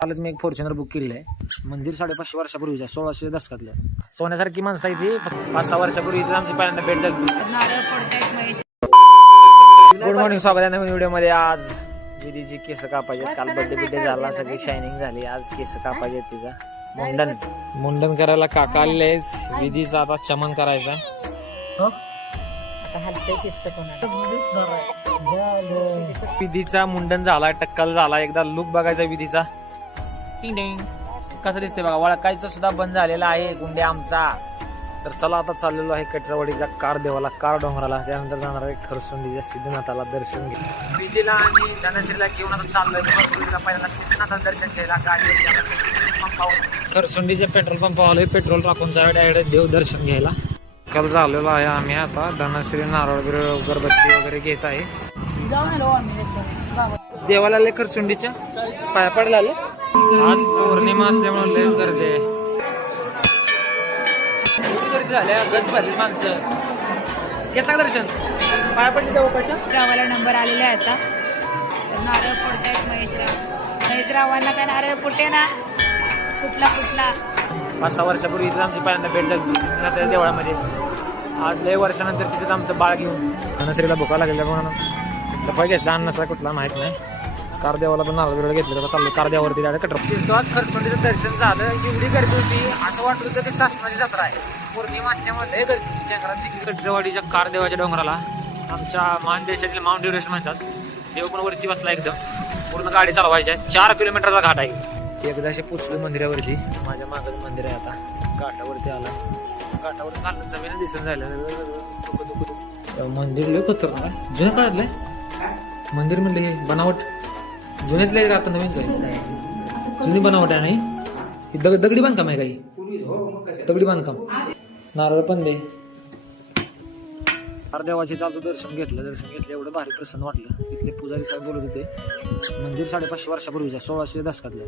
कालच मी एक Fortuner book केलेलं आहे. मंदिर 550 वर्षापूर्वीच्या 1600 दशकातलं. सोन्यासारखी माणसं आहे ती. 5-6 वर्षापूर्वी इथे आमची पहिल्यांदा भेट झाली. गुड मॉर्निंग, स्वागत आहे नवीन व्हिडिओ मध्ये. आज दीदीची केस कापायचे. काल बर्थडे झाला, सगळी शायनिंग झाली. आज केस कापायचे. तिचा मुंडन करायला काका आलेले. दीदीचा आता चमन करायचा. विधीचा मुंडन झाला, टक्कल झाला. एकदा लुक बघायचा विधीचा. कसं दिसते बघा. वळखायचं सुद्धा बंद झालेला आहे गुंडे आमचा. तर चला आता चाललेलो आहे कटरावाडीच्या कार देवाला, कार डोंगराला. त्यानंतर जाणार आहे खरसुंडीच्या सिद्धनाथाला दर्शन घे. विधीला आणि धनश्रीला घेऊन आता चाललोय खरसुंडीला. पहिल्यांदा सिद्धनाथाला दर्शन घ्यायला गाडीवर खरसुंडीच्या पेट्रोल पंपावर पेट्रोल टाकून जावे डायरेक्ट देव दर्शन घ्यायला. काल झालेलो आहे आम्ही. आता धनश्री नारळ अगरबत्ती वगैरे घेत आहे. देवाला आले खरसुंडीच्या पाया पडला. आज पौर्णिमा असल्यामुळे लयच गर्दी आहे. गर्दी झाल्या गजबाजी माणसं. घेतला दर्शन, पाया पडली देवाच्या. रावाला नंबर आलेला आहे आता. तर नारळ फोडतायत महेशरावांना. काय नारळ फुटे ना कुठला 5-6 वर्षापूर्वी इथे आमची पहिल्यांदा भेट झाली देवळामध्ये. आज लय वर्षानंतर तिथेच आमचं बाळ घेऊन धनश्रीला भुका लागलेला म्हणून डफा घेतला. अन्नसा कुठला माहित नाही. कार देवाला पण नारळ बिरळ घेतलं तर चाललं कार देवावरती डायरेक्ट कटर. आज खरसुंडीचं दर्शन झालं. एवढी गर्दी होती, असं वाटत होतं की शासनाची जत्रा आहे. पौर्णिमा असल्यामुळे लय गर्दी. कटरावाडीच्या कार देवाच्या डोंगराला आमच्या महादेशातील माउंट एव्हरेस्ट म्हणतात. देव पण वरती बसला एकदम. पूर्ण गाडी चालवायची आहे. 4 किलोमीटरचा घाट आहे. एकदाशी पोचलो मंदिरावरती. माझ्या मागं मंदिर आहे. आता घाटावरती आला. घाटावर चालणं जमीन दिसून झालं. मंदिर लय खतरनाक जुन्या काळातलंय मंदिर. म्हणलं हे बनावट जुन्यातले आता नवीनच आहे. जुनी बनावट आहे नाही. ही दगडी बांधकाम आहे काही. दगडी बांधकाम. नारळ पण दे. देवाचे चालतो दर्शन घेतलं. एवढं भारी प्रसन्न वाटलं. तिथले पुजारी साहेब बोलत होते मंदिर 550 वर्षापूर्वीच्या 1600 दशकातलं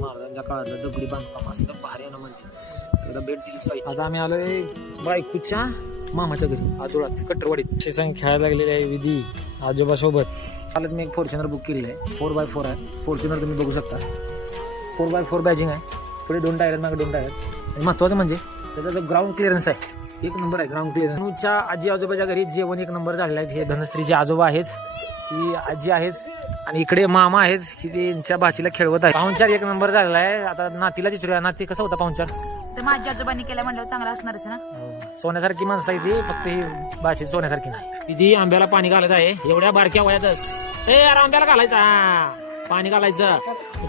महाराजांच्या काळातलं दगडी बांधकाम असतं. भारी आहे ना मंदिर. एकदा भेट दिलीच पाहिजे. आता आम्ही आलोय बायकोच्या मामाच्या घरी आजोळात कटरवाडीत. संख्या खेळायला लागलेली आहे विधी आजोबा सोबत. कालच मी एक फॉर्च्युनर बुक केलेलं आहे. 4x4 आहे फॉर्च्युनर. तुम्ही बघू शकता 4x4 बॅजिंग आहे. पुढे 2 टायर मागे 2 टायर. आणि महत्वाचं म्हणजे त्याचा जो ग्राउंड क्लिअरन्स आहे एक नंबर आहे. Ground clearance. अनुच्या आजी आजोबाच्या घरी जेवण एक नंबर झालेलं आहे. हे धनश्रीचे आजोबा आहेत, ही आजी आहेत आणि इकडे मामा आहेत. की त्यांच्या भाचीला खेळवत आहे. पाहुणचार एक नंबर झालेला आहे. आता नातीला चिचरूया. नाती कसा होता पाहुणचार? तर माझ्या आजोबांनी केलं म्हणलं चांगला असणारच ना. सोन्यासारखी माणसं आहे ती. फक्त ही भाची सोन्यासारखी नाही. ती आंब्याला पाणी घालायचं आहे. एवढ्या बारक्या वयातच आंब्याला घालायचा पाणी घालायचं. तुझ्या